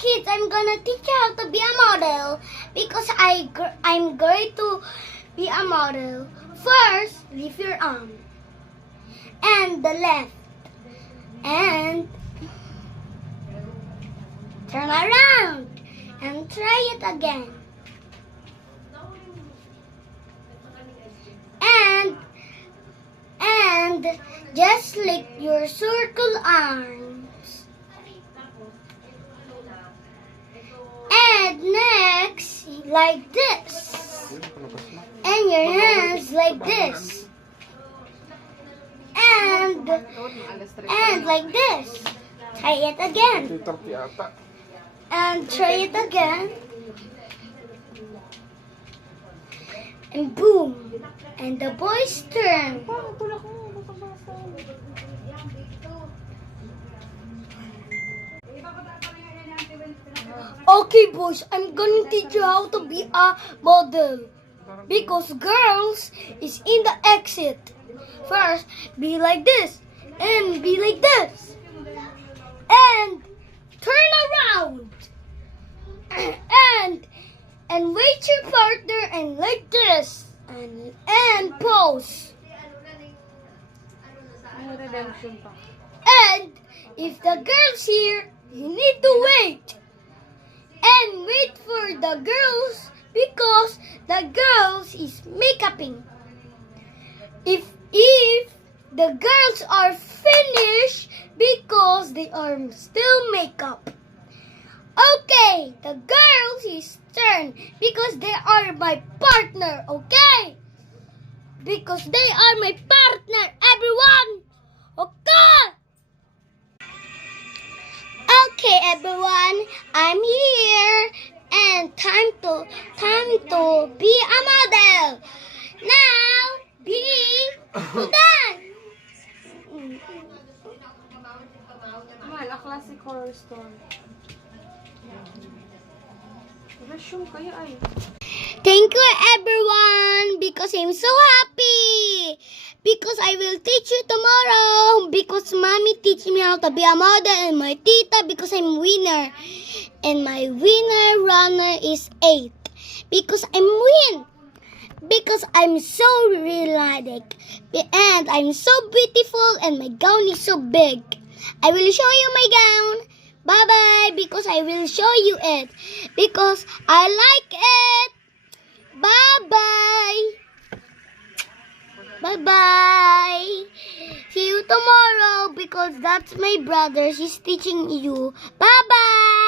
kids, I'm gonna teach you how to be a model because I'm going to be a model. First, lift your arm and the left and turn around and try it again. And just lick your circle arms. And next, like this. And your hands like this. And like this. Try it again. And try it again. And boom. And the boy's turn. Okay, boys, I'm gonna teach you how to be a model. Because girls is in the exit. First, be like this. And be like this. And turn around. And wait your partner and like this. And pose. And if the girl's here, you need to wait. And wait for the girls because the girls is make-upping. If the girls are finished because they are still makeup. Okay, the girls is turn because they are my partner, okay? Because they are my partner, everyone. Okay? Okay, everyone, I'm here and time to be a model. Now, be done. A classic horror story. Resume kayo ay. Thank you, everyone, because I'm so happy. Because I will teach you tomorrow. Because mommy teach me how to be a model, and my tita because I'm winner. And my winner runner is 8. Because I'm win. Because I'm so realistic. And I'm so beautiful and my gown is so big. I will show you my gown. Bye-bye. Because I will show you it. Because I like it. Bye-bye. Bye-bye. See you tomorrow because that's my brother. She's teaching you. Bye-bye.